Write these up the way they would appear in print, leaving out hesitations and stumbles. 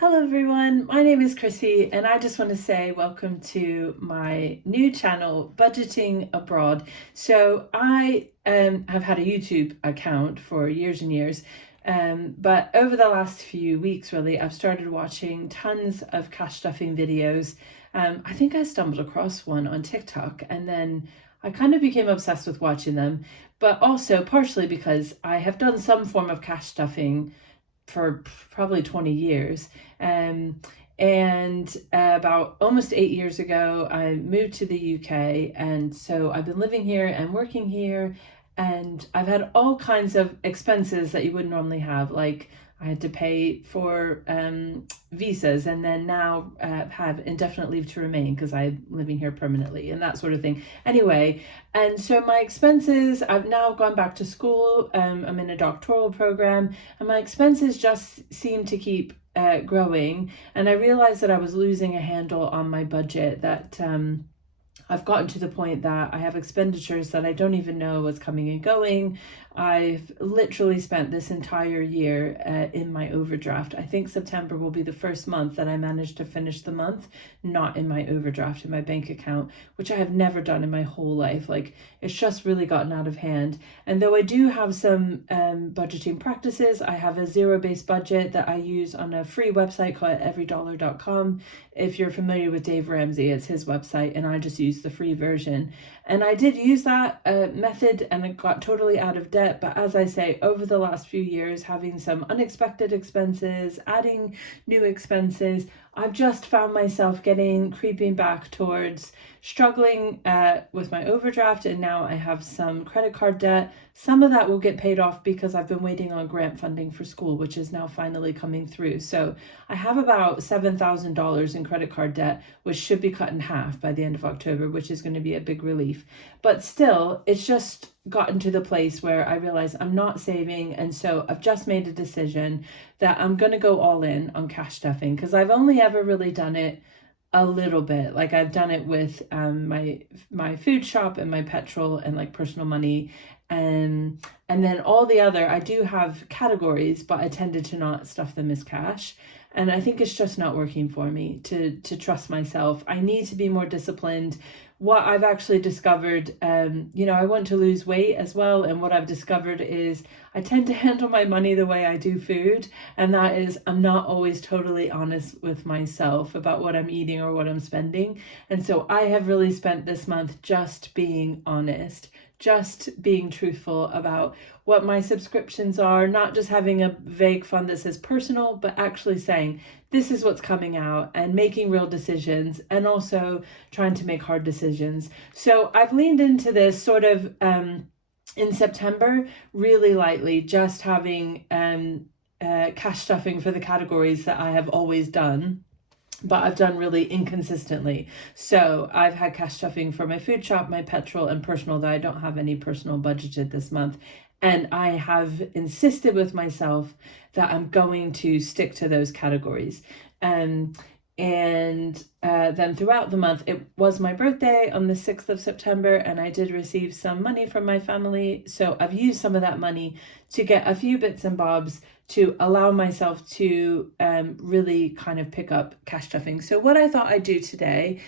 Hello everyone, my name is Chrissy and I just want to say welcome to my new channel, Budgeting Abroad. So I have had a YouTube account for years and years, but over the last few weeks really I've started watching tons of cash stuffing videos. I think I stumbled across one on TikTok and then I kind of became obsessed with watching them, but also partially because I have done some form of cash stuffing for probably 20 years. And about almost 8 years ago, I moved to the UK. And so I've been living here and working here. And I've had all kinds of expenses that you wouldn't normally have. Like I had to pay for visas and then now have indefinite leave to remain because I'm living here permanently and that sort of thing. Anyway, and so my expenses, I've now gone back to school. I'm in a doctoral program and my expenses just seem to keep growing. And I realized that I was losing a handle on my budget, that I've gotten to the point that I have expenditures that I don't even know what's coming and going. I've literally spent this entire year in my overdraft. I think September will be the first month that I managed to finish the month not in my overdraft in my bank account, which I have never done in my whole life. Like, it's just really gotten out of hand. And though I do have some budgeting practices, I have a zero-based budget that I use on a free website called everydollar.com. If you're familiar with Dave Ramsey, it's his website, and I just use the free version. And I did use that method and it got totally out of debt. But as I say, over the last few years, having some unexpected expenses, adding new expenses, I've just found myself creeping back towards struggling with my overdraft, and now I have some credit card debt. Some of that will get paid off because I've been waiting on grant funding for school, which is now finally coming through. So I have about $7,000 in credit card debt, which should be cut in half by the end of October, which is going to be a big relief. But still, it's just gotten to the place where I realize I'm not saving, and so I've just made a decision that I'm going to go all in on cash stuffing, because I've only ever really done it a little bit. Like, I've done it with my food shop and my petrol and like personal money, and then all the other, I do have categories, but I tended to not stuff them as cash. And I think it's just not working for me to trust myself. I need to be more disciplined. What I've actually discovered, I want to lose weight as well. And what I've discovered is I tend to handle my money the way I do food. And that is, I'm not always totally honest with myself about what I'm eating or what I'm spending. And so I have really spent this month just being honest, just being truthful about what my subscriptions are, not just having a vague fund that says personal, but actually saying, this is what's coming out, and making real decisions, and also trying to make hard decisions. So I've leaned into this sort of in September, really lightly, just having cash stuffing for the categories that I have always done, but I've done really inconsistently. So I've had cash stuffing for my food shop, my petrol, and personal, that I don't have any personal budgeted this month. And I have insisted with myself that I'm going to stick to those categories. And then throughout the month, it was my birthday on the 6th of September, and I did receive some money from my family. So I've used some of that money to get a few bits and bobs to allow myself to really kind of pick up cash stuffing. So what I thought I'd do today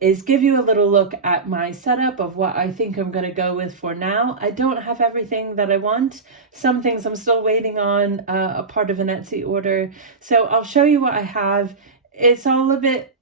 is give you a little look at my setup of what I think I'm going to go with for now. I don't have everything that I want. Some things I'm still waiting on, a part of an Etsy order. So I'll show you what I have. It's all a bit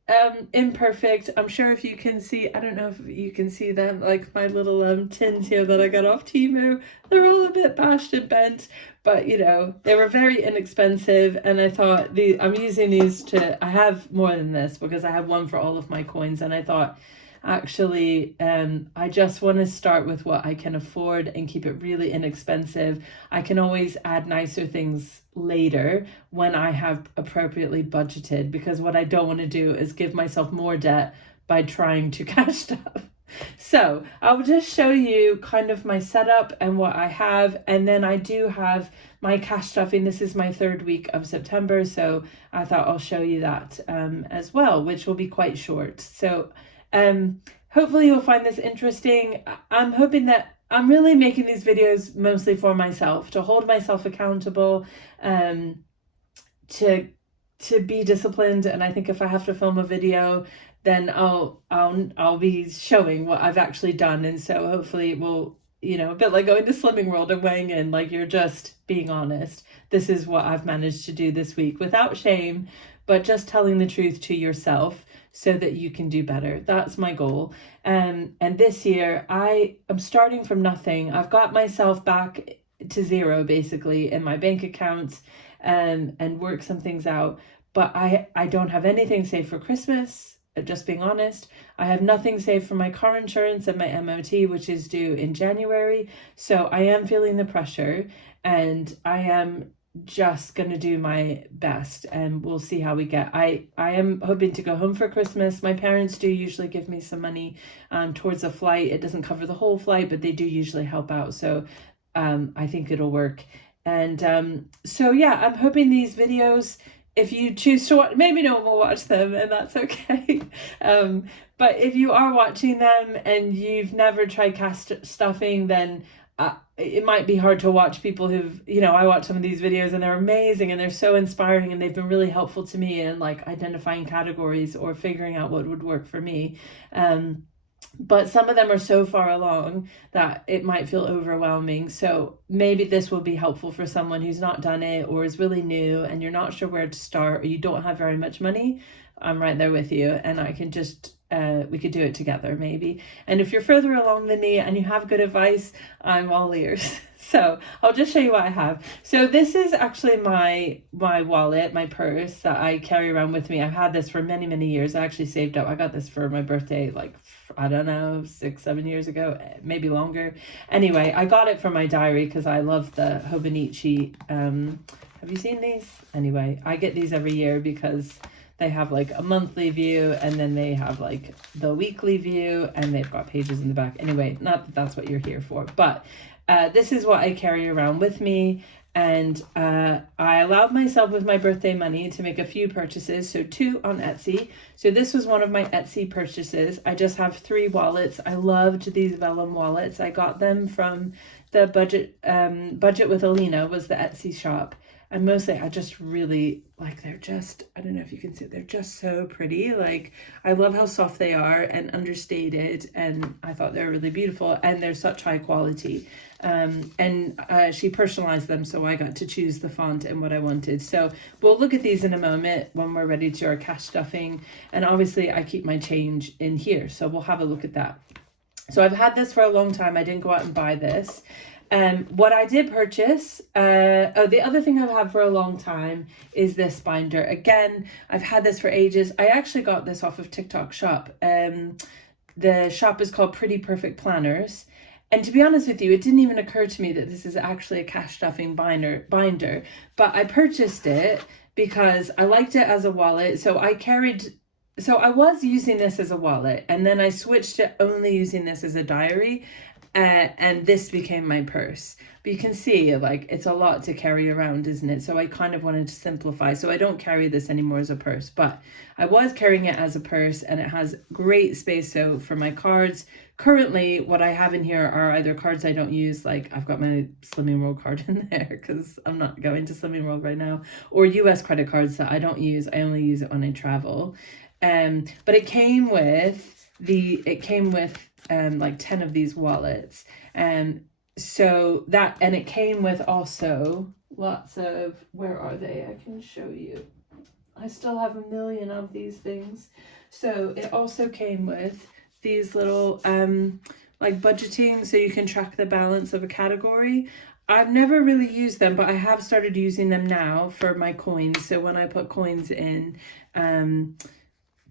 imperfect. I'm sure if you can see, I don't know if you can see them, like my little tins here that I got off Temu. They're all a bit bashed and bent, but they were very inexpensive, and I thought I'm using these I have more than this because I have one for all of my coins, and I thought, actually, I just want to start with what I can afford and keep it really inexpensive. I can always add nicer things later when I have appropriately budgeted, because what I don't want to do is give myself more debt by trying to cash stuff. So I'll just show you kind of my setup and what I have, and then I do have my cash stuffing. This is my third week of September, so I thought I'll show you that as well, which will be quite short. So hopefully you'll find this interesting. I'm hoping that I'm really making these videos mostly for myself, to hold myself accountable, to to be disciplined, and I think if I have to film a video, then I'll be showing what I've actually done. And so hopefully it will, a bit like going to Slimming World and weighing in, like you're just being honest. This is what I've managed to do this week without shame, but just telling the truth to yourself so that you can do better. That's my goal. And this year I am starting from nothing. I've got myself back to zero basically in my bank accounts, and work some things out. But I don't have anything saved for Christmas, just being honest. I have nothing saved for my car insurance and my MOT, which is due in January. So I am feeling the pressure, and I am just going to do my best, and we'll see how we get. I am hoping to go home for Christmas. My parents do usually give me some money towards a flight. It doesn't cover the whole flight, but they do usually help out. So I think it'll work. And so yeah, I'm hoping these videos, if you choose to watch, maybe no one will watch them, and that's okay. But if you are watching them and you've never tried cash stuffing, then it might be hard to watch people who've, I watch some of these videos and they're amazing and they're so inspiring and they've been really helpful to me in like identifying categories or figuring out what would work for me. But some of them are so far along that it might feel overwhelming. So maybe this will be helpful for someone who's not done it or is really new and you're not sure where to start, or you don't have very much money. I'm right there with you, and I can just we could do it together maybe. And if you're further along than me and you have good advice, I'm all ears. So I'll just show you what I have. So this is actually my wallet, my purse that I carry around with me. I've had this for many, many years. I actually saved up. I got this for my birthday, like, I don't know, 6-7 years ago, maybe longer. Anyway, I got it for my diary because I love the Hobonichi. Have you seen these? Anyway, I get these every year because they have like a monthly view, and then they have like the weekly view, and they've got pages in the back. Anyway, not that that's what you're here for, but this is what I carry around with me. And I allowed myself with my birthday money to make a few purchases, so 2 on Etsy. So this was one of my Etsy purchases. I just have 3 wallets. I loved these vellum wallets. I got them from the Budget with Alina was the Etsy shop. And mostly I just really like, they're just, I don't know if you can see it, they're just so pretty. Like, I love how soft they are and understated, and I thought they were really beautiful, and they're such high quality. She personalized them, so I got to choose the font and what I wanted. So we'll look at these in a moment when we're ready to do our cash stuffing. And obviously I keep my change in here, so we'll have a look at that. So I've had this for a long time. I didn't go out and buy this. What I did purchase, the other thing I've had for a long time is this binder. Again, I've had this for ages. I actually got this off of TikTok shop. The shop is called Pretty Perfect Planners. And to be honest with you, it didn't even occur to me that this is actually a cash stuffing binder, but I purchased it because I liked it as a wallet. So I was using this as a wallet, and then I switched to only using this as a diary. And this became my purse. But you can see, like, it's a lot to carry around, isn't it? So I kind of wanted to simplify. So I don't carry this anymore as a purse, but I was carrying it as a purse, and it has great space. So for my cards, currently what I have in here are either cards I don't use, like I've got my Slimming World card in there because I'm not going to Slimming World right now, or US credit cards that I don't use. I only use it when I travel. But it came with like 10 of these wallets, and so that, and it came with also lots of, where are they? I can show you. I still have a million of these things. So it also came with these little like budgeting, so you can track the balance of a category. I've never really used them, but I have started using them now for my coins. So when I put coins in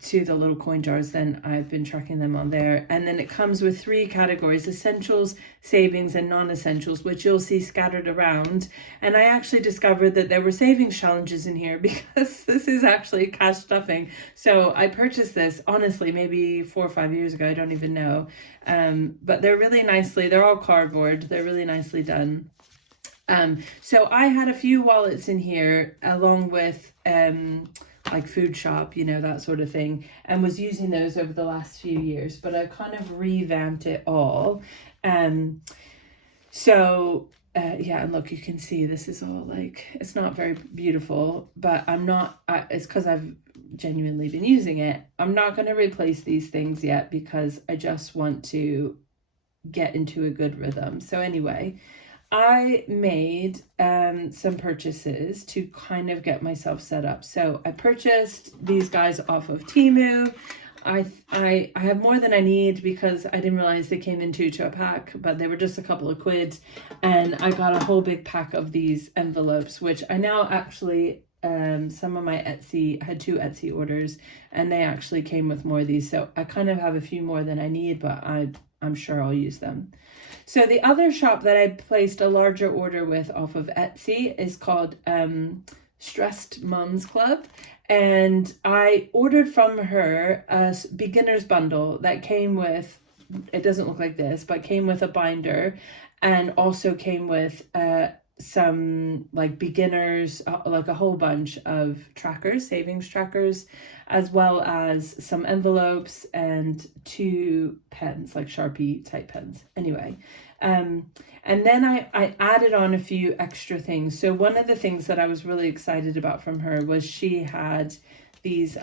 to the little coin jars, then I've been tracking them on there. And then it comes with 3 categories: essentials, savings, and non-essentials, which you'll see scattered around. And I actually discovered that there were savings challenges in here because this is actually cash stuffing. So I purchased this, honestly, maybe 4 or 5 years ago, I don't even know. But they're really nicely, they're all cardboard, they're really nicely done. So I had a few wallets in here along with like food shop, that sort of thing, and was using those over the last few years, but I kind of revamped it all. So yeah, and look, you can see this is all like, it's not very beautiful, but it's because I've genuinely been using it. I'm not going to replace these things yet because I just want to get into a good rhythm. So anyway, I made some purchases to kind of get myself set up. So I purchased these guys off of Temu. I have more than I need because I didn't realize they came in 2 to a pack, but they were just a couple of quid, and I got a whole big pack of these envelopes, which I now actually some of my Etsy, I had 2 Etsy orders, and they actually came with more of these, so I kind of have a few more than I need, but I'm sure I'll use them. So the other shop that I placed a larger order with off of Etsy is called Stressed Mums Club. And I ordered from her a beginner's bundle that came with, it doesn't look like this, but came with a binder, and also came with some like beginners, like a whole bunch of trackers, savings trackers, as well as some envelopes and 2 pens, like Sharpie type pens. Anyway, and then I added on a few extra things. So one of the things that I was really excited about from her was she had these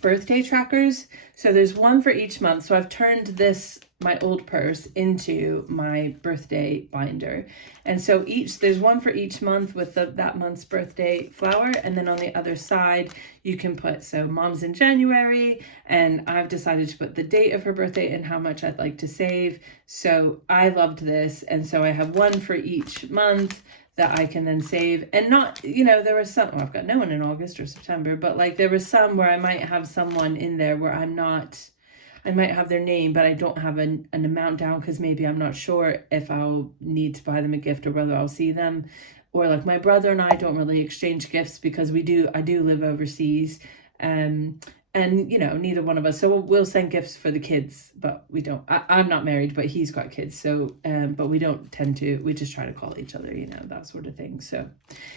birthday trackers. So there's one for each month. So I've turned this, my old purse, into my birthday binder. And so there's one for each month with that month's birthday flower. And then on the other side, you can put, so mom's in January, and I've decided to put the date of her birthday and how much I'd like to save. So I loved this. And so I have one for each month that I can then save. And not, there was some, well, I've got no one in August or September, but like there was some where I might have someone in there where I might have their name, but I don't have an amount down because maybe I'm not sure if I'll need to buy them a gift or whether I'll see them. Or like my brother and I don't really exchange gifts because I do live overseas. And neither one of us, so we'll send gifts for the kids, but we don't, I'm not married, but he's got kids, so but we don't tend to, we just try to call each other, that sort of thing. So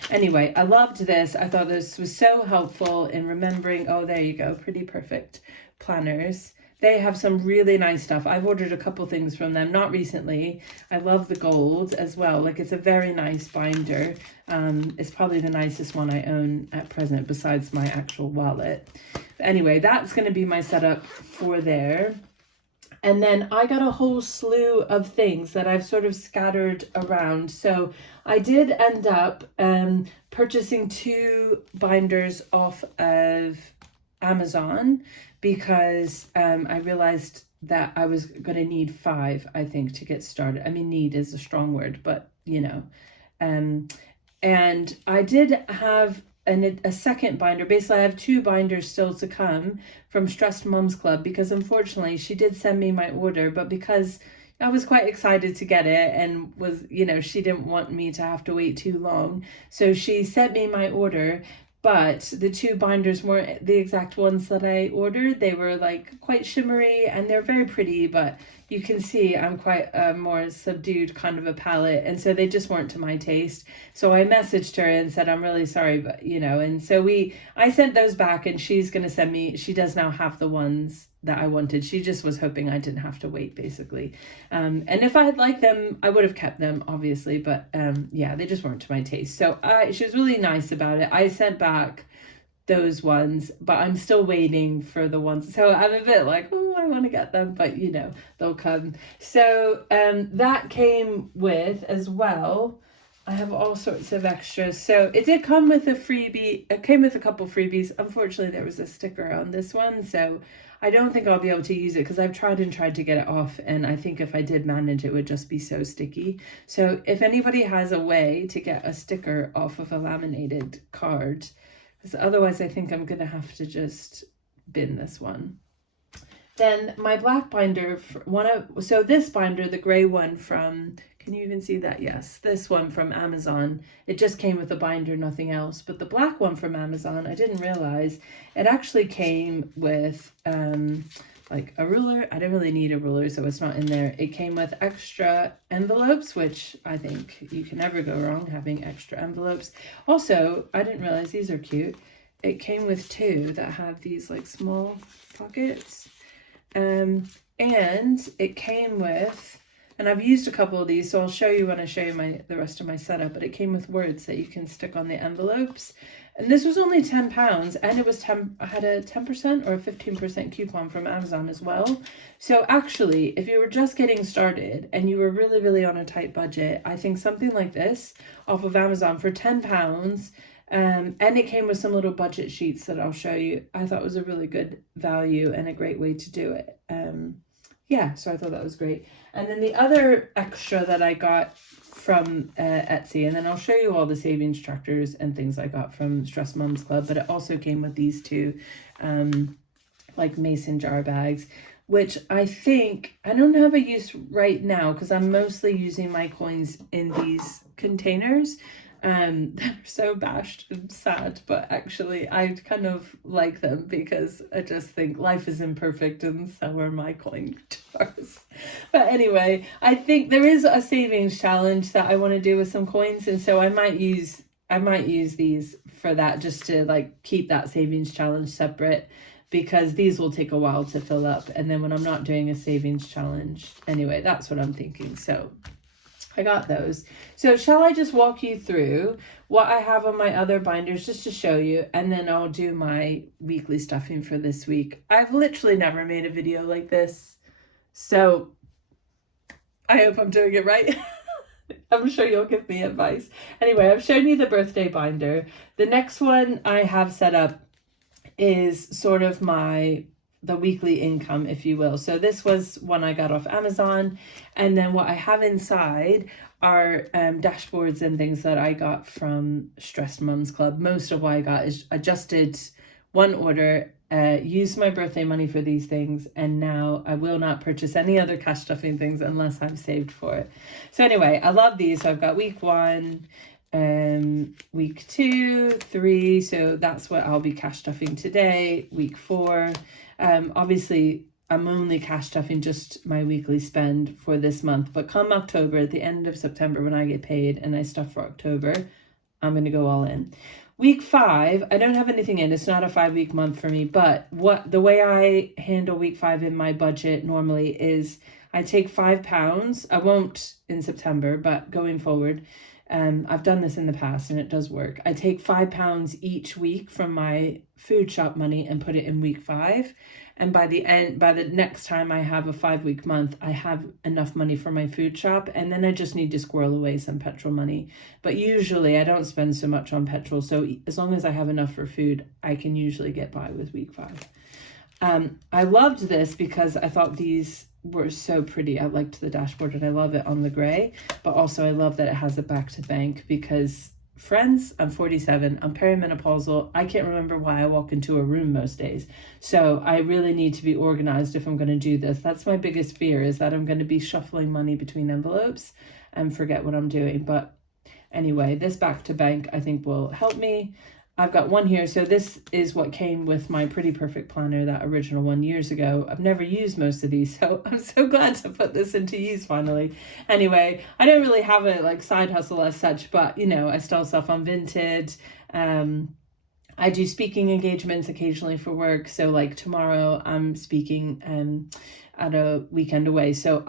anyway, I loved this. I thought this was so helpful in remembering. Oh, there you go, Pretty Perfect planners. They have some really nice stuff. I've ordered a couple things from them, not recently. I love the gold as well. Like, it's a very nice binder. It's probably the nicest one I own at present besides my actual wallet. But anyway, that's going to be my setup for there. And then I got a whole slew of things that I've sort of scattered around. So I did end up purchasing 2 binders off of Amazon because I realized that I was going to need 5, I think, to get started. I mean, need is a strong word, but and I did have a second binder. Basically, I have 2 binders still to come from Stressed Mums Club because unfortunately she did send me my order, but because I was quite excited to get it and was, she didn't want me to have to wait too long. So she sent me my order, but the 2 binders weren't the exact ones that I ordered. They were like quite shimmery and they're very pretty, but you can see I'm quite a more subdued kind of a palette. And so they just weren't to my taste. So I messaged her and said, I'm really sorry, but and so I sent those back, and she's going to send me, she does now have the ones that I wanted. She just was hoping I didn't have to wait, basically. And if I had liked them, I would have kept them, obviously, but yeah, they just weren't to my taste. So she was really nice about it. I sent back those ones, but I'm still waiting for the ones. So I'm a bit like, oh, I want to get them, but they'll come. So that came with as well. I have all sorts of extras. So it did come with a freebie. It came with a couple freebies. Unfortunately, there was a sticker on this one, so I don't think I'll be able to use it because I've tried to get it off, and I think if I did manage, it would just be so sticky. So if anybody has a way to get a sticker off of a laminated card, because otherwise I think I'm going to have to just bin this one. Then my black binder, so this binder, the gray one from, can you even see that? Yes, this one from Amazon. It just came with a binder, nothing else. But the black one from Amazon, I didn't realize, it actually came with like a ruler. I didn't really need a ruler, so it's not in there. It came with extra envelopes, which I think you can never go wrong having extra envelopes. Also, I didn't realize these are cute. It came with 2 that have these like small pockets. And it came with And I've used a couple of these, so I'll show you when I show you the rest of my setup, but it came with words that you can stick on the envelopes. And this was only £10, and it was I had a 10% or a 15% coupon from Amazon as well. So actually, if you were just getting started and you were really, really on a tight budget, I think something like this off of Amazon for £10, and it came with some little budget sheets that I'll show you, I thought was a really good value and a great way to do it. Yeah, so I thought that was great. And then the other extra that I got from Etsy, and then I'll show you all the savings trackers and things I got from Stress Mums Club, but it also came with these two like mason jar bags, which I think I don't have a use right now because I'm mostly using my coins in these containers. They're so bashed and sad, but actually I kind of like them because I just think life is imperfect and so are my coin jars. But anyway, I think there is a savings challenge that I want to do with some coins, and so I might use these for that, just to like keep that savings challenge separate, because these will take a while to fill up, and then when I'm not doing a savings challenge, anyway, that's what I'm thinking. So I got those. So shall I just walk you through what I have on my other binders just to show you, and then I'll do my weekly stuffing for this week. I've literally never made a video like this, so I hope I'm doing it right. I'm sure you'll give me advice. Anyway, I've shown you the birthday binder. The next one I have set up is sort of the weekly income, if you will. So this was one I got off Amazon, and then what I have inside are dashboards and things that I got from Stressed Mums Club. Most of what I got is I just did one order, used my birthday money for these things, and now I will not purchase any other cash stuffing things unless I've saved for it. So anyway, I love these. So I've got week 1, week 2, 3, so that's what I'll be cash stuffing today. Week 4, obviously I'm only cash stuffing just my weekly spend for this month, but come October, at the end of September, when I get paid and I stuff for October, I'm going to go all in. Week 5, I don't have anything in. It's not a 5-week month for me, but the way I handle week 5 in my budget normally is I take £5. I won't in September, but going forward, I've done this in the past and it does work. I take £5 each week from my food shop money and put it in week 5. And by the next time I have a 5-week month, I have enough money for my food shop, and then I just need to squirrel away some petrol money. But usually I don't spend so much on petrol, so as long as I have enough for food, I can usually get by with week 5. I loved this because I thought these were so pretty. I liked the dashboard and I love it on the gray, but also I love that it has a back to bank because, friends, I'm 47, I'm perimenopausal. I can't remember why I walk into a room most days. So I really need to be organized if I'm going to do this. That's my biggest fear, is that I'm going to be shuffling money between envelopes and forget what I'm doing. But anyway, this back to bank I think will help me. I've got one here. So this is what came with my Pretty Perfect planner, that original one years ago. I've never used most of these, so I'm so glad to put this into use finally. Anyway, I don't really have a like side hustle as such, but you know, I sell stuff on Vinted. I do speaking engagements occasionally for work. So like tomorrow I'm speaking at a weekend away. So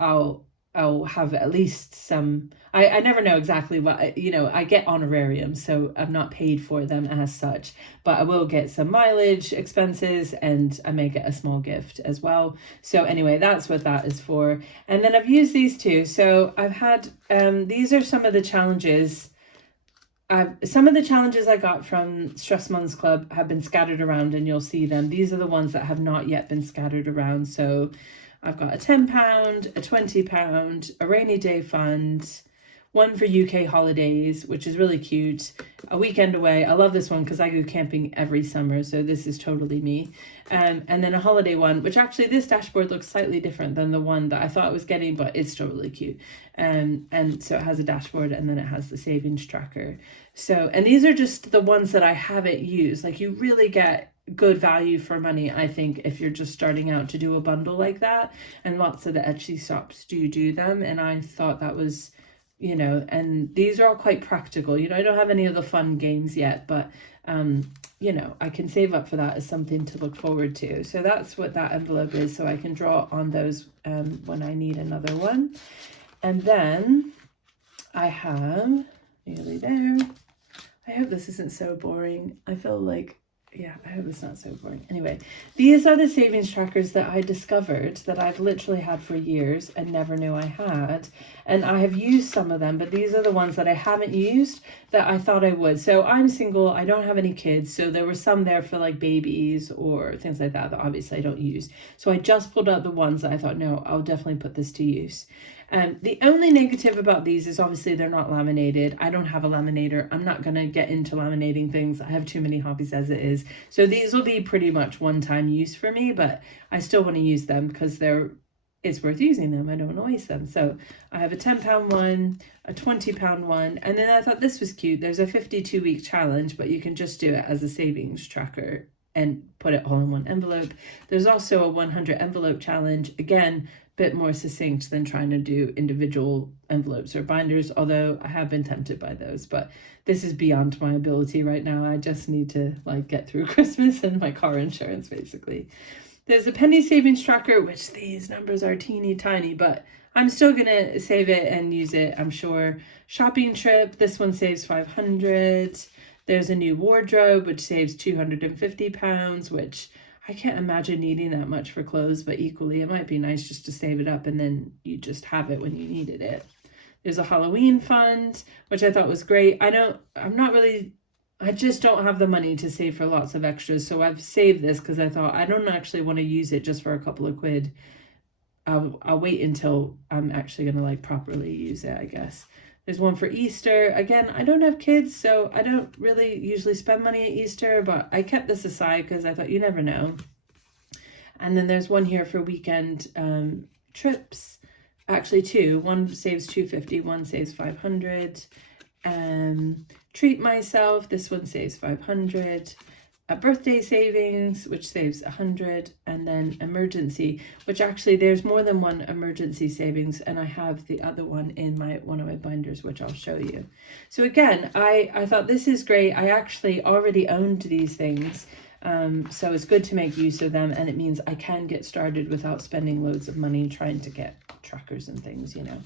I'll have at least some, I never know exactly what, I get honorariums, so I'm not paid for them as such, but I will get some mileage expenses and I may get a small gift as well. So anyway, that's what that is for. And then I've used these too. So I've had, these are some of the challenges. Some of the challenges I got from Stress Mums Club have been scattered around, and you'll see them. These are the ones that have not yet been scattered around. So I've got a £10, a £20, a rainy day fund, one for UK holidays, which is really cute, a weekend away. I love this one because I go camping every summer, so this is totally me. And then a holiday one, which actually this dashboard looks slightly different than the one that I thought I was getting, but it's totally cute. And so it has a dashboard, and then it has the savings tracker. So, and these are just the ones that I haven't used. Like, you really get good value for money, I think, if you're just starting out to do a bundle like that. And lots of the Etsy shops do them, and I thought that was, and these are all quite practical. I don't have any of the fun games yet, but I can save up for that as something to look forward to. So that's what that envelope is, so I can draw on those when I need another one. And then I have, nearly there. I hope this isn't so boring. I feel like, yeah, I hope it's not so boring. Anyway, these are the savings trackers that I discovered that I've literally had for years and never knew I had. And I have used some of them, but these are the ones that I haven't used that I thought I would. So I'm single, I don't have any kids. So there were some there for like babies or things like that obviously I don't use. So I just pulled out the ones that I thought, no, I'll definitely put this to use. The only negative about these is obviously they're not laminated. I don't have a laminator. I'm not going to get into laminating things. I have too many hobbies as it is. So these will be pretty much one-time use for me, but I still want to use them because it's worth using them. I don't want to waste them. So I have a £10 one, a £20 one, and then I thought this was cute. There's a 52-week challenge, but you can just do it as a savings tracker and put it all in one envelope. There's also a 100 envelope challenge. Again, bit more succinct than trying to do individual envelopes or binders, although I have been tempted by those, but this is beyond my ability right now. I just need to like get through Christmas and my car insurance basically. There's a penny savings tracker, which these numbers are teeny tiny, but I'm still gonna save it and use it, I'm sure. Shopping trip, this one saves 500. There's a new wardrobe, which saves £250, which I can't imagine needing that much for clothes, but equally it might be nice just to save it up and then you just have it when you needed it. There's a Halloween fund, which I thought was great. I just don't have the money to save for lots of extras. So I've saved this because I thought I don't actually want to use it just for a couple of quid. I'll wait until I'm actually going to like properly use it, I guess. There's one for Easter. Again, I don't have kids, so I don't really usually spend money at Easter, but I kept this aside because I thought you never know. And then there's one here for weekend trips. Actually, two. One saves $250, one saves $500. Treat myself. This one saves $500. A birthday savings, which saves $100, and then emergency, which actually there's more than one emergency savings, and I have the other one in one of my binders, which I'll show you. So again, I thought this is great. I actually already owned these things, so it's good to make use of them, and it means I can get started without spending loads of money trying to get trackers and things, you know.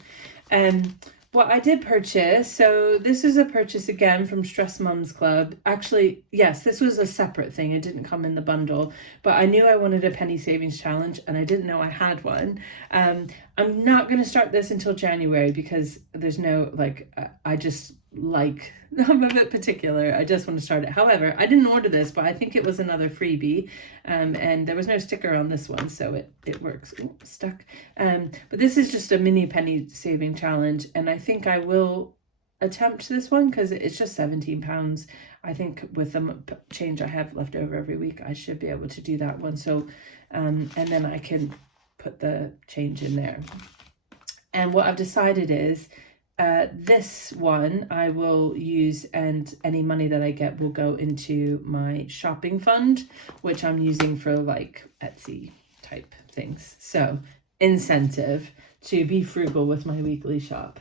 What I did purchase, so this is a purchase again from Stress Mums Club. Actually, yes, this was a separate thing. It didn't come in the bundle, but I knew I wanted a penny savings challenge and I didn't know I had one. I'm not going to start this until January because there's no, I'm a bit particular. I just want to start it. However, I didn't order this, but I think it was another freebie. And there was no sticker on this one, so it works. Ooh, stuck. But this is just a mini penny saving challenge, and I think I will attempt this one because it's just £17. I think with the change I have left over every week, I should be able to do that one. So, and then I can put the change in there. And what I've decided is this one I will use, and any money that I get will go into my shopping fund, which I'm using for like Etsy type things. So incentive to be frugal with my weekly shop.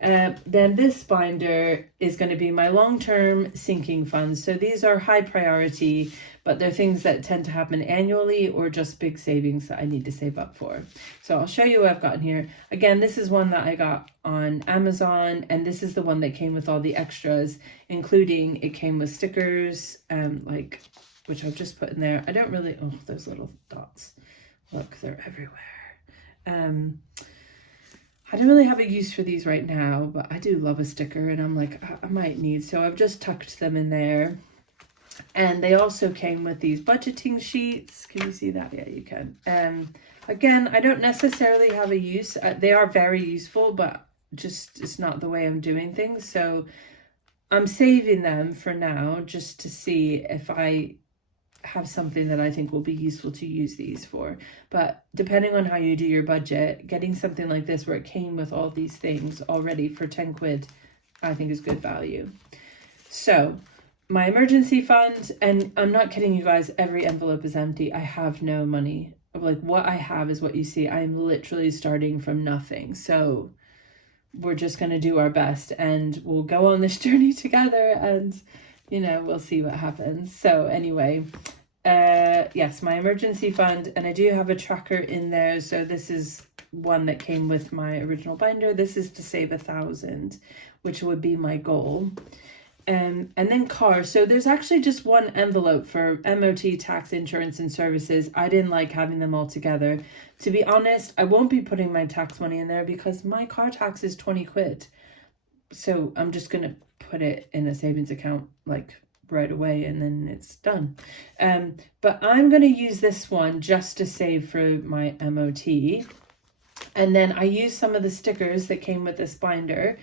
Then this binder is going to be my long-term sinking funds. So these are high priority, but they're things that tend to happen annually or just big savings that I need to save up for. So I'll show you what I've got in here. Again, this is one that I got on Amazon, and this is the one that came with all the extras, including it came with stickers, which I've just put in there. I don't really, oh, those little dots. Look, they're everywhere. I don't really have a use for these right now, but I do love a sticker, and I'm like, I might need, so I've just tucked them in there. And they also came with these budgeting sheets. Can you see that? Yeah, you can. Again, I don't necessarily have a use. They are very useful, but just it's not the way I'm doing things. So I'm saving them for now just to see if I have something that I think will be useful to use these for. But depending on how you do your budget, getting something like this where it came with all these things already for 10 quid, I think is good value. So my emergency fund, and I'm not kidding you guys, every envelope is empty. I have no money. Like what I have is what you see. I am literally starting from nothing. So we're just going to do our best, and we'll go on this journey together, and you know, we'll see what happens. So anyway, yes, my emergency fund, and I do have a tracker in there. So this is one that came with my original binder. This is to save 1,000, which would be my goal. And then car. So there's actually just one envelope for MOT, tax, insurance, and services. I didn't like having them all together. To be honest, I won't be putting my tax money in there because my car tax is 20 quid. So I'm just going to put it in a savings account like right away, and then it's done. But I'm going to use this one just to save for my MOT. And then I used some of the stickers that came with this binder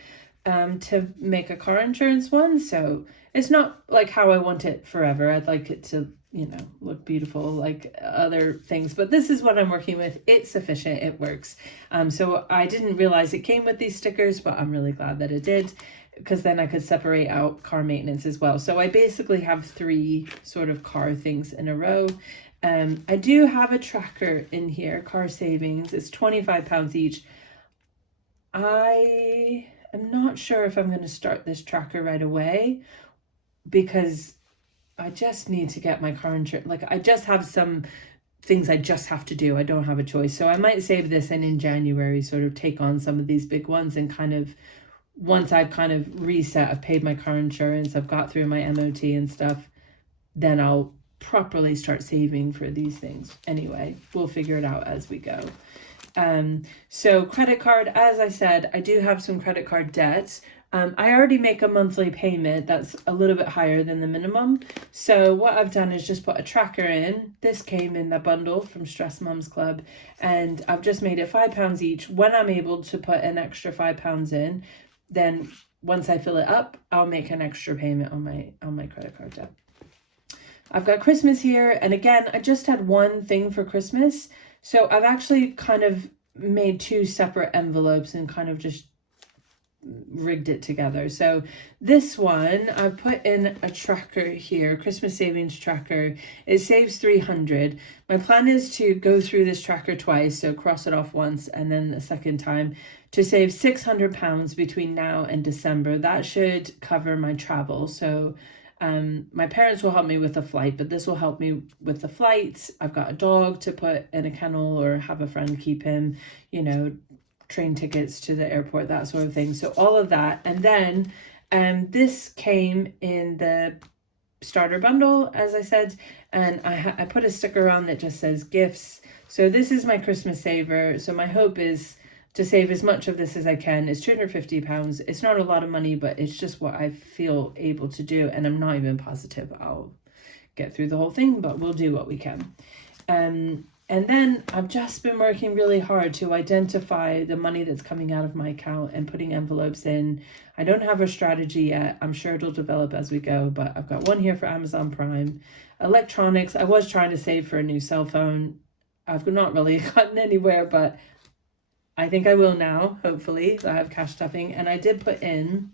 to make a car insurance one. So it's not like how I want it forever. I'd like it to, you know, look beautiful like other things, but this is what I'm working with. It's sufficient, it works. So I didn't realize it came with these stickers, but I'm really glad that it did, because then I could separate out car maintenance as well. So I basically have 3 sort of car things in a row. I do have a tracker in here, car savings. It's £25 each. I'm not sure if I'm going to start this tracker right away, because I just need to get my car insurance. Like, I just have some things I just have to do. I don't have a choice. So I might save this and in January sort of take on some of these big ones, and kind of once I've kind of reset, I've paid my car insurance, I've got through my MOT and stuff, then I'll properly start saving for these things. Anyway, we'll figure it out as we go. So credit card, as I said, I do have some credit card debts. I already make a monthly payment that's a little bit higher than the minimum. So what I've done is just put a tracker in. This came in the bundle from Stress Mums Club, and I've just made it £5 each. When I'm able to put an extra £5 in, then once I fill it up, I'll make an extra payment on my credit card debt. I've got Christmas here, and again, I just had one thing for Christmas. So I've actually kind of made 2 separate envelopes and kind of just rigged it together. So this one, I put in a tracker here, Christmas savings tracker. It saves 300. My plan is to go through this tracker twice, so cross it off once and then the second time, to save £600 between now and December. That should cover my travel. So my parents will help me with the flight, but this will help me with the flights. I've got a dog to put in a kennel or have a friend keep him, you know, train tickets to the airport, that sort of thing. So all of that. And then this came in the starter bundle, as I said, and I put a sticker on that just says gifts. So this is my Christmas saver. So my hope is to save as much of this as I can. It's £250. It's not a lot of money, but it's just what I feel able to do. And I'm not even positive I'll get through the whole thing, but we'll do what we can. And then I've just been working really hard to identify the money that's coming out of my account and putting envelopes in. I don't have a strategy yet. I'm sure it'll develop as we go, but I've got one here for Amazon Prime. Electronics, I was trying to save for a new cell phone. I've not really gotten anywhere, but I think I will now, hopefully. I have cash stuffing, and I did put in.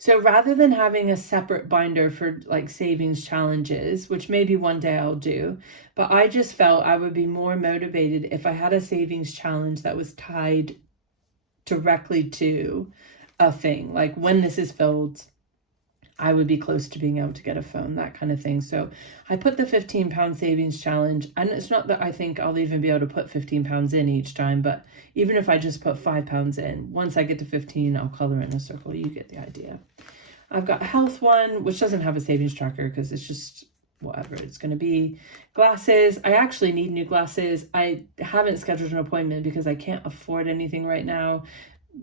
So rather than having a separate binder for like savings challenges, which maybe one day I'll do, but I just felt I would be more motivated if I had a savings challenge that was tied directly to a thing. Like when this is filled, I would be close to being able to get a phone, that kind of thing. So I put the £15 savings challenge, and it's not that I think I'll even be able to put £15 in each time, but even if I just put £5 in, once I get to 15, I'll color in a circle. You get the idea. I've got a health one, which doesn't have a savings tracker because it's just whatever it's going to be. Glasses. I actually need new glasses. I haven't scheduled an appointment because I can't afford anything right now,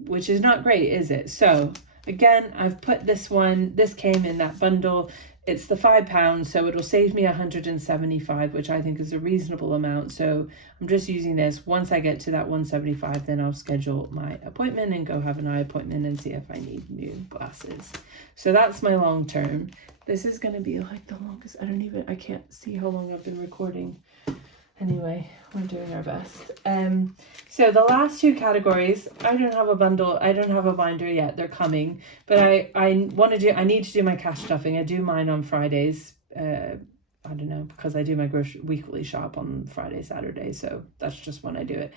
which is not great, is it? So again, I've put this one, this came in that bundle. It's the £5, so it'll save me 175, which I think is a reasonable amount. So I'm just using this. Once I get to that 175, then I'll schedule my appointment and go have an eye appointment and see if I need new glasses. So that's my long term. This is going to be like the longest. I can't see how long I've been recording. Anyway, we're doing our best. So the last 2 categories, I don't have a bundle. I don't have a binder yet. They're coming. But I need to do my cash stuffing. I do mine on Fridays. I don't know, because I do my weekly shop on Friday, Saturday. So that's just when I do it.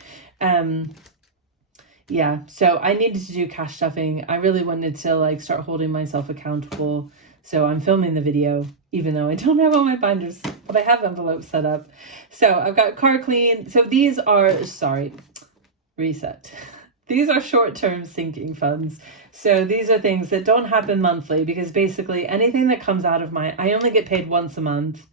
Yeah, so I needed to do cash stuffing. I really wanted to like start holding myself accountable. So I'm filming the video, even though I don't have all my binders but I have envelopes set up. So I've got car clean. So these are, reset. These are short-term sinking funds. So these are things that don't happen monthly, because basically anything that comes out of I only get paid once a month.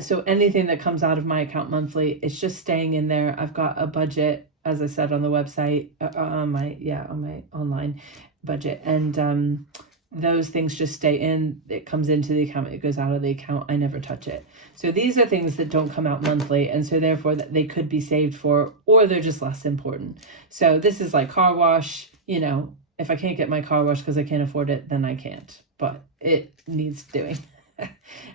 So anything that comes out of my account monthly, it's just staying in there. I've got a budget, as I said, on the website, on my online budget. And those things just stay in. It comes into the account, it goes out of the account. I never touch it. So these are things that don't come out monthly, and so therefore that they could be saved for, or they're just less important. So this is like car wash. If I can't get my car wash because I can't afford it, then I can't, but it needs doing.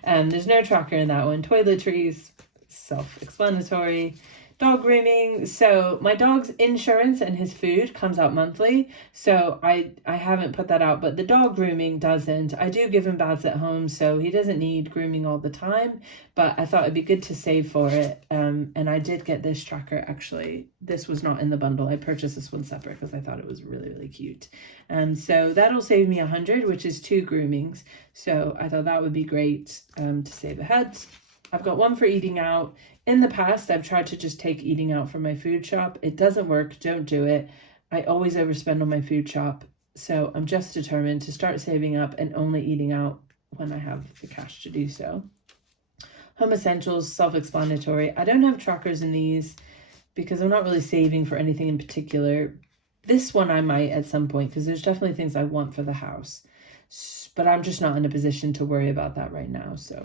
There's no tracker in that one. Toiletries, self-explanatory. Dog grooming. So my dog's insurance and his food comes out monthly. So I haven't put that out, but the dog grooming doesn't. I do give him baths at home, so he doesn't need grooming all the time, but I thought it'd be good to save for it. And I did get this tracker. Actually, this was not in the bundle. I purchased this one separate because I thought it was really, really cute. So that'll save me $100, which is 2 groomings. So I thought that would be great to save ahead. I've got one for eating out. In the past, I've tried to just take eating out from my food shop. It doesn't work. Don't do it. I always overspend on my food shop. So I'm just determined to start saving up and only eating out when I have the cash to do so. Home essentials, self-explanatory. I don't have trackers in these because I'm not really saving for anything in particular. This one I might at some point, because there's definitely things I want for the house. But I'm just not in a position to worry about that right now. So.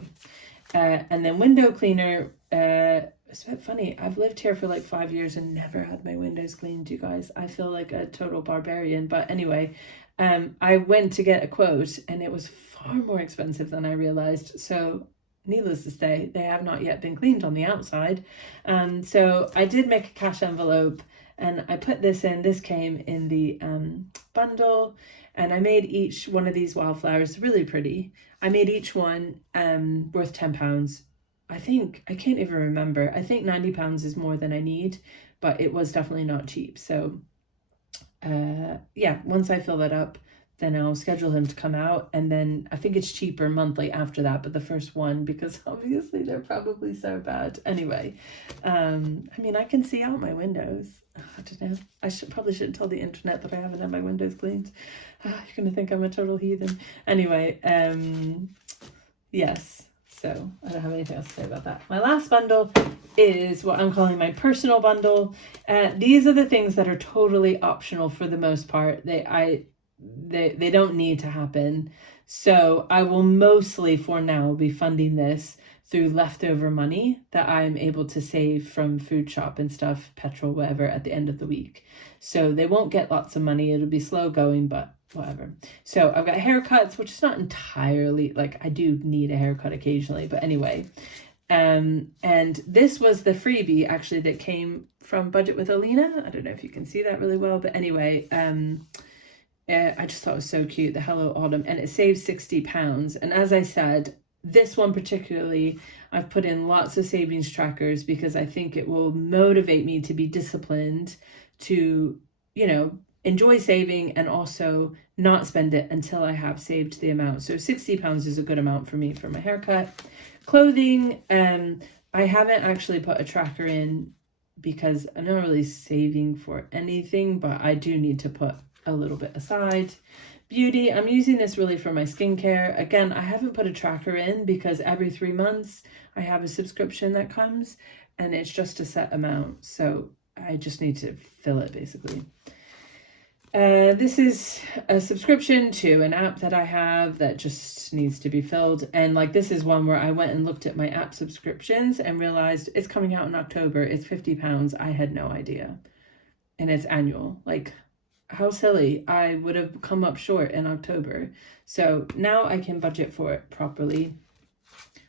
And then window cleaner, it's a bit funny. I've lived here for like 5 years and never had my windows cleaned, you guys. I feel like a total barbarian. But anyway, I went to get a quote and it was far more expensive than I realized. So needless to say, they have not yet been cleaned on the outside. So I did make a cash envelope and I put this in. This came in the bundle. And I made each one of these wildflowers really pretty. I made each one worth £10. I can't even remember. I think £90 is more than I need, but it was definitely not cheap. So once I fill that up, then I'll schedule him to come out. And then I think it's cheaper monthly after that, but the first one, because obviously they're probably so bad. Anyway, I can see out my windows. I don't know. I probably shouldn't tell the internet that I haven't had my windows cleaned. You're going to think I'm a total heathen. Anyway, yes. So I don't have anything else to say about that. My last bundle is what I'm calling my personal bundle. These are the things that are totally optional for the most part. They don't need to happen. So I will mostly for now be funding this through leftover money that I'm able to save from food shop and stuff, petrol, whatever, at the end of the week. So they won't get lots of money. It'll be slow going, but whatever. So I've got haircuts, which is not entirely, I do need a haircut occasionally, but anyway. And this was the freebie actually that came from Budget with Alina. I don't know if you can see that really well, but anyway, I just thought it was so cute, the Hello Autumn, and it saves £60. And as I said, this one particularly, I've put in lots of savings trackers because I think it will motivate me to be disciplined to, enjoy saving and also not spend it until I have saved the amount. So £60 is a good amount for me for my haircut. Clothing, I haven't actually put a tracker in because I'm not really saving for anything, but I do need to put a little bit aside. Beauty, I'm using this really for my skincare. Again, I haven't put a tracker in because every 3 months I have a subscription that comes and it's just a set amount. So I just need to fill it basically. This is a subscription to an app that I have that just needs to be filled. And this is one where I went and looked at my app subscriptions and realized it's coming out in October. It's £50. I had no idea. And it's annual. How silly. I would have come up short in October. So now I can budget for it properly.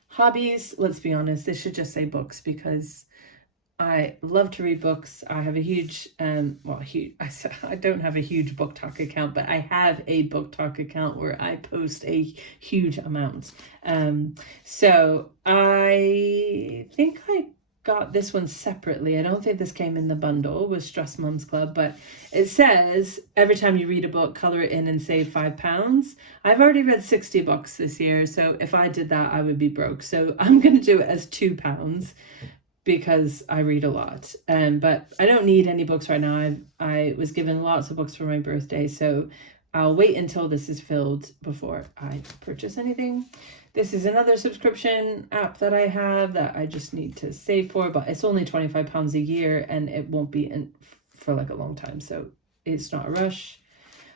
Hobbies, let's be honest, this should just say books because I love to read books. I have a huge, I don't have a huge book talk account, but I have a book talk account where I post a huge amount. So I think I got this one separately. I don't think this came in the bundle with Stress Mums Club, but it says every time you read a book, color it in and save £5. I've already read 60 books this year, so if I did that, I would be broke. So I'm going to do it as £2 because I read a lot. But I don't need any books right now. I was given lots of books for my birthday, so I'll wait until this is filled before I purchase anything. This is another subscription app that I have that I just need to save for, but it's only £25 a year and it won't be in for like a long time, so it's not a rush.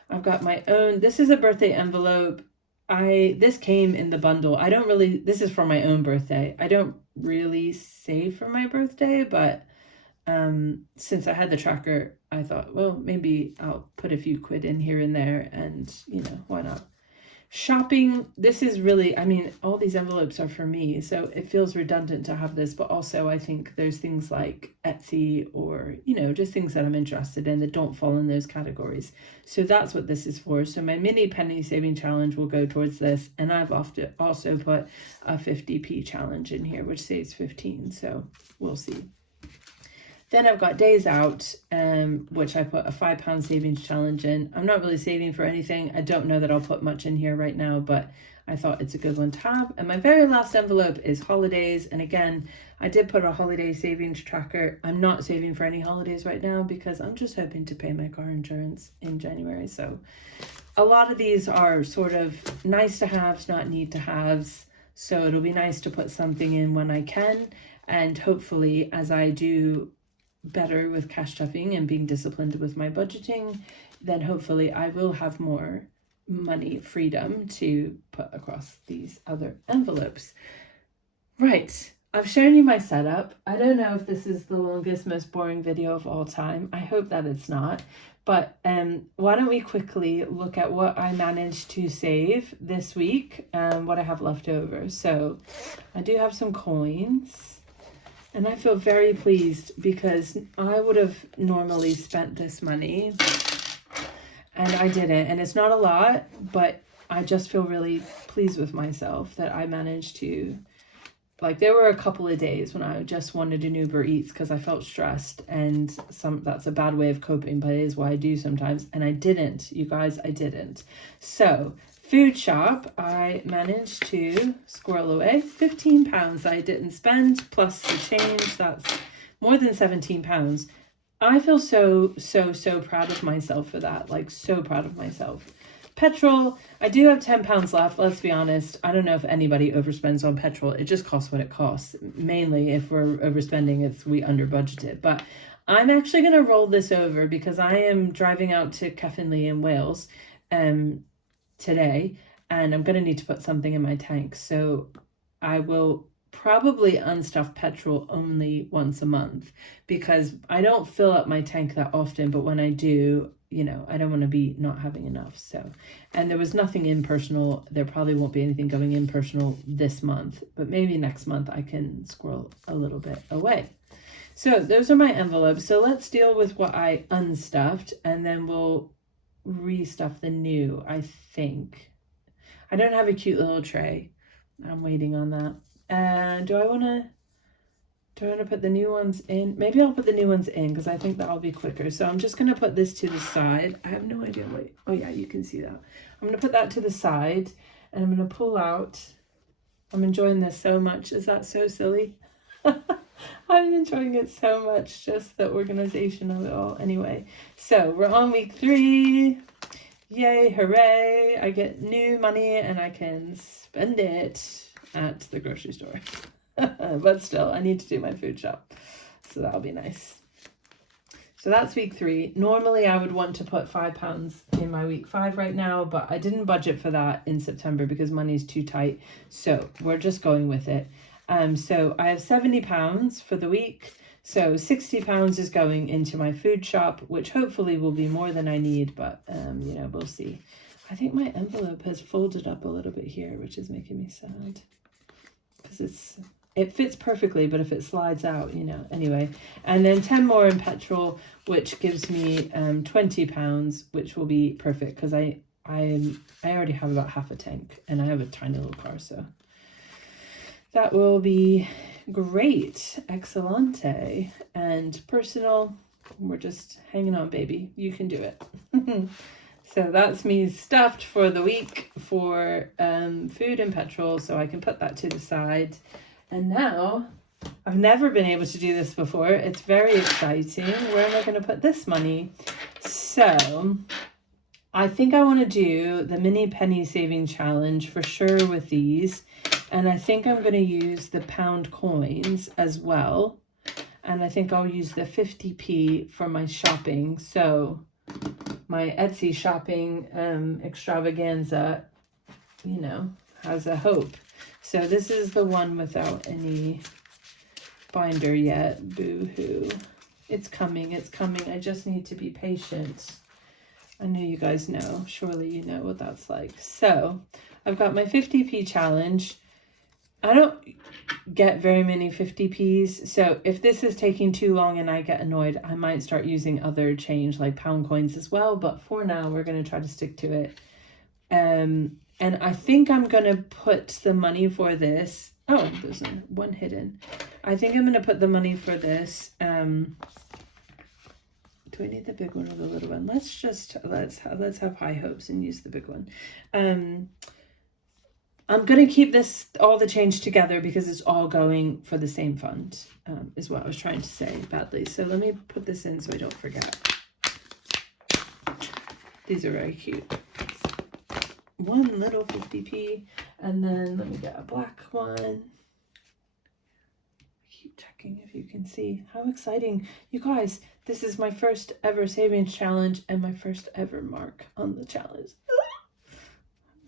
I've got my own, this is a birthday envelope. This came in the bundle. This is for my own birthday. I don't really save for my birthday, but since I had the tracker, I thought, well, maybe I'll put a few quid in here and there, and why not? Shopping, this is really, all these envelopes are for me, so it feels redundant to have this, but also I think there's things like Etsy or, just things that I'm interested in that don't fall in those categories. So that's what this is for. So my mini penny saving challenge will go towards this, and I've also put a 50p challenge in here, which saves 15, so we'll see. Then I've got days out, which I put a £5 savings challenge in. I'm not really saving for anything. I don't know that I'll put much in here right now, but I thought it's a good one to have. And my very last envelope is holidays. And again, I did put a holiday savings tracker. I'm not saving for any holidays right now because I'm just hoping to pay my car insurance in January. So a lot of these are sort of nice to haves, not need to haves. So it'll be nice to put something in when I can. And hopefully, as I do better with cash stuffing and being disciplined with my budgeting, then hopefully I will have more money freedom to put across these other envelopes. Right, I've shown you my setup. I don't know if this is the longest, most boring video of all time. I hope that it's not, but why don't we quickly look at what I managed to save this week, what I have left over. So I do have some coins. And I feel very pleased because I would have normally spent this money and I didn't. And it's not a lot, but I just feel really pleased with myself that I managed to, there were a couple of days when I just wanted an Uber Eats because I felt stressed, and that's a bad way of coping, but it is what I do sometimes. And I didn't, you guys, I didn't. So food shop, I managed to squirrel away £15 I didn't spend, plus the change. That's more than £17. I feel so proud of myself for that. So proud of myself. Petrol, I do have £10 left. Let's be honest. I don't know if anybody overspends on petrol. It just costs what it costs. Mainly if we're overspending, we under budgeted. But I'm actually going to roll this over because I am driving out to Cefnley in Wales today, and I'm going to need to put something in my tank. So I will probably unstuff petrol only once a month because I don't fill up my tank that often, but when I do, I don't want to be not having enough. So, and there was nothing in personal. There probably won't be anything going in personal this month, but maybe next month I can squirrel a little bit away. So those are my envelopes. So let's deal with what I unstuffed, and then we'll restuff the new, I think. I don't have a cute little tray. I'm waiting on that. Do I want to put the new ones in? Maybe I'll put the new ones in because I think that'll be quicker. So I'm just going to put this to the side. I have no idea. Wait. Oh yeah, you can see that. I'm going to put that to the side and I'm going to pull out. I'm enjoying this so much. Is that so silly? I'm enjoying it so much, just the organization of it all. Anyway, so we're on week 3. Yay, hooray. I get new money and I can spend it at the grocery store. But still, I need to do my food shop. So that'll be nice. So that's week 3. Normally I would want to put £5 in my week 5 right now, but I didn't budget for that in September because money's too tight. So we're just going with it. So I have £70 for the week. So £60 is going into my food shop, which hopefully will be more than I need, but we'll see. I think my envelope has folded up a little bit here, which is making me sad because it fits perfectly, but if it slides out, anyway. And then 10 more in petrol, which gives me £20, which will be perfect because I already have about half a tank and I have a tiny little car, so that will be Great. Excellente. And personal, we're just hanging on, baby. You can do it. So that's me stuffed for the week for food and petrol, so I can put that to the side. And now, I've never been able to do this before. It's very exciting. Where am I going to put this money? So, I think I want to do the mini penny saving challenge for sure with these. And I think I'm going to use the pound coins as well. And I think I'll use the 50p for my shopping. So my Etsy shopping extravaganza, you know, has a hope. So this is the one without any binder yet. Boo-hoo. It's coming. It's coming. I just need to be patient. I know you guys know. Surely you know what that's like. So I've got my 50p challenge. I don't get very many 50p's, so if this is taking too long and I get annoyed, I might start using other change like pound coins as well, but for now we're going to try to stick to it. And I think I'm going to put the money for this. Oh, there's one hidden. I think I'm going to put the money for this. Do I need the big one or the little one? Let's have high hopes and use the big one. I'm going to keep all the change together because it's all going for the same fund, is what I was trying to say badly. So let me put this in so I don't forget. These are very cute. One little 50p, and then let me get a black one. Keep checking if you can see. How exciting. You guys, this is my first ever savings challenge and my first ever mark on the challenge.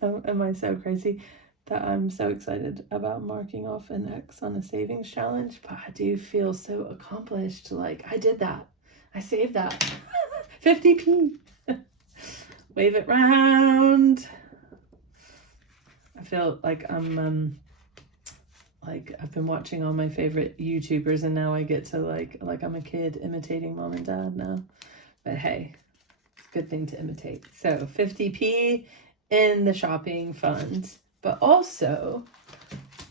Oh, am I so crazy that I'm so excited about marking off an X on a savings challenge? But I do feel so accomplished. Like, I did that. I saved that. 50p. Wave it round. I feel like I'm like I've been watching all my favorite YouTubers and now I get to like I'm a kid imitating mom and dad now. But hey, it's a good thing to imitate. So 50p in the shopping fund, but also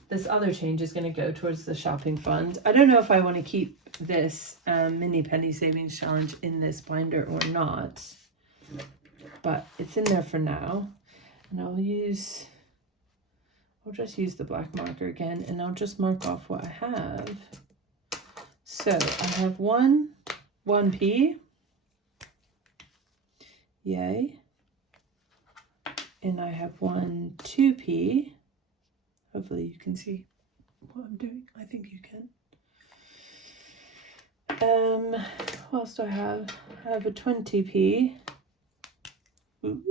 this other change is going to go towards the shopping fund. I don't know if I want to keep this mini penny savings challenge in this binder or not, but it's in there for now. And I'll just use the black marker again, and I'll just mark off what I have. So I have 1p. Yay. And I have 2p. Hopefully you can see what I'm doing. I think you can. What else do I have? I have a 20p. Ooh.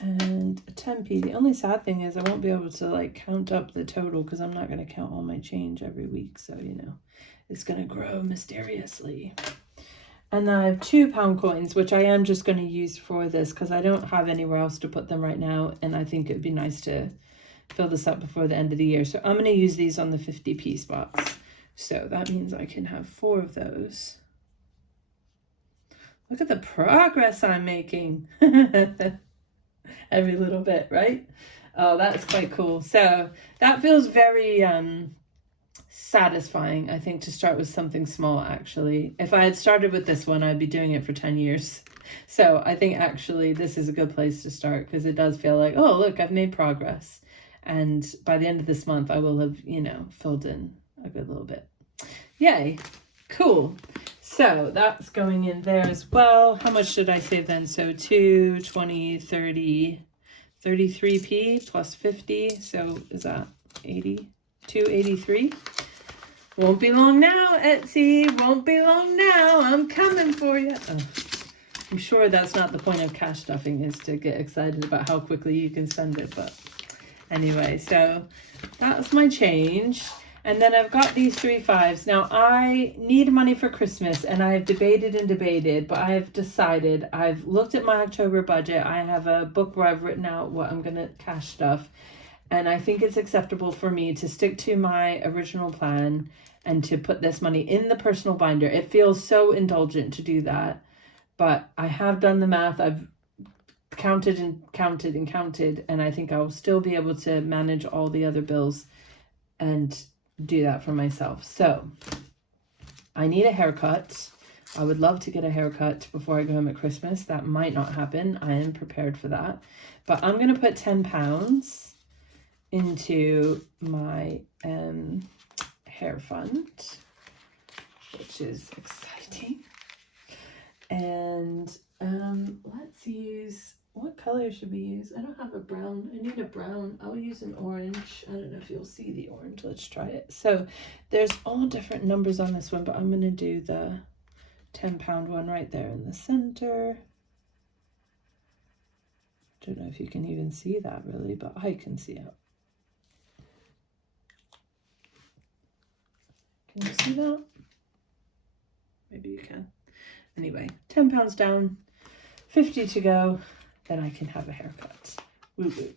And a 10p. The only sad thing is I won't be able to like count up the total because I'm not going to count all my change every week. So, you know, it's going to grow mysteriously. And then I have 2 pound coins, which I am just going to use for this because I don't have anywhere else to put them right now. And I think it would be nice to fill this up before the end of the year. So I'm going to use these on the 50p spots. So that means I can have 4 of those. Look at the progress I'm making. Every little bit, right? Oh, that's quite cool. So that feels very satisfying, I think, to start with something small, actually. If I had started with this one, I'd be doing it for 10 years. So I think actually this is a good place to start because it does feel like, oh, look, I've made progress. And by the end of this month, I will have, you know, filled in a good little bit. Yay. Cool. So that's going in there as well. How much did I save then? So 2, 20, 30, 33p plus 50. So is that 80? 283. Won't be long now, Etsy. Won't be long now. I'm coming for you. Oh, I'm sure that's not the point of cash stuffing, is to get excited about how quickly you can spend it. But anyway, so that's my change. And then I've got these 3 5s. Now I need money for Christmas and I have debated, but I have decided, I've looked at my October budget. I have a book where I've written out what I'm going to cash stuff. And I think it's acceptable for me to stick to my original plan and to put this money in the personal binder. It feels so indulgent to do that, but I have done the math. I've counted and counted and counted, and I think I'll still be able to manage all the other bills and do that for myself. So I need a haircut. I would love to get a haircut before I go home at Christmas. That might not happen. I am prepared for that. But I'm going to put £10 into my hair fund, which is exciting. And let's use, what color should we use? I don't have a brown. I need a brown. I'll use an orange. I don't know if you'll see the orange. Let's try it. So there's all different numbers on this one, but I'm going to do the £10 one right there in the center. Don't know if you can even see that really, but I can see it. Can you see that? Maybe you can. Anyway, £10 down, 50 to go, then I can have a haircut. Woo woo.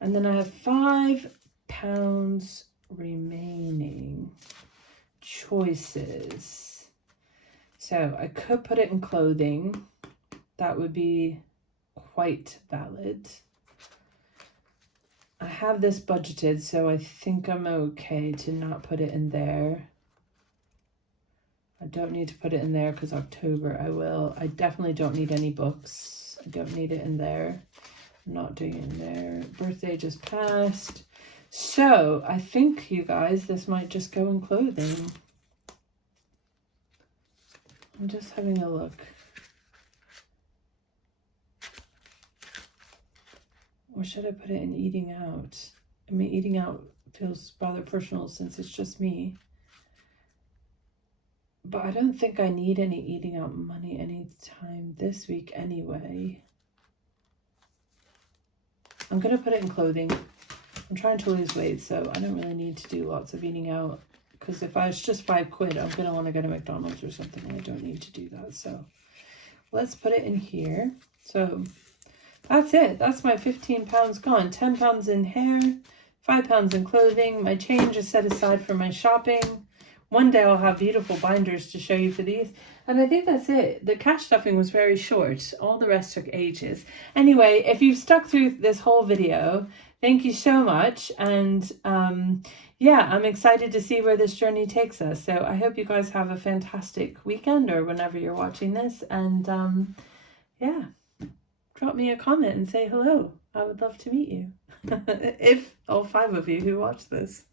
And then I have £5 remaining. Choices. So I could put it in clothing. That would be quite valid. I have this budgeted, so I think I'm okay to not put it in there. I don't need to put it in there because October I will. I definitely don't need any books. I don't need it in there. I'm not doing it in there. Birthday just passed. So I think, you guys, this might just go in clothing. I'm just having a look. Or should I put it in eating out? I mean, eating out feels rather personal since it's just me. But I don't think I need any eating out money anytime this week anyway. I'm going to put it in clothing. I'm trying to lose weight, so I don't really need to do lots of eating out. Because if it's just £5, I'm going to want to go to McDonald's or something, and I don't need to do that. So let's put it in here. So that's it. That's my £15 gone. £10 in hair, £5 in clothing. My change is set aside for my shopping. One day I'll have beautiful binders to show you for these. And I think that's it. The cash stuffing was very short. All the rest took ages. Anyway, if you've stuck through this whole video, thank you so much. And yeah, I'm excited to see where this journey takes us. So I hope you guys have a fantastic weekend or whenever you're watching this. And yeah, drop me a comment and say hello. I would love to meet you. If all 5 of you who watch this.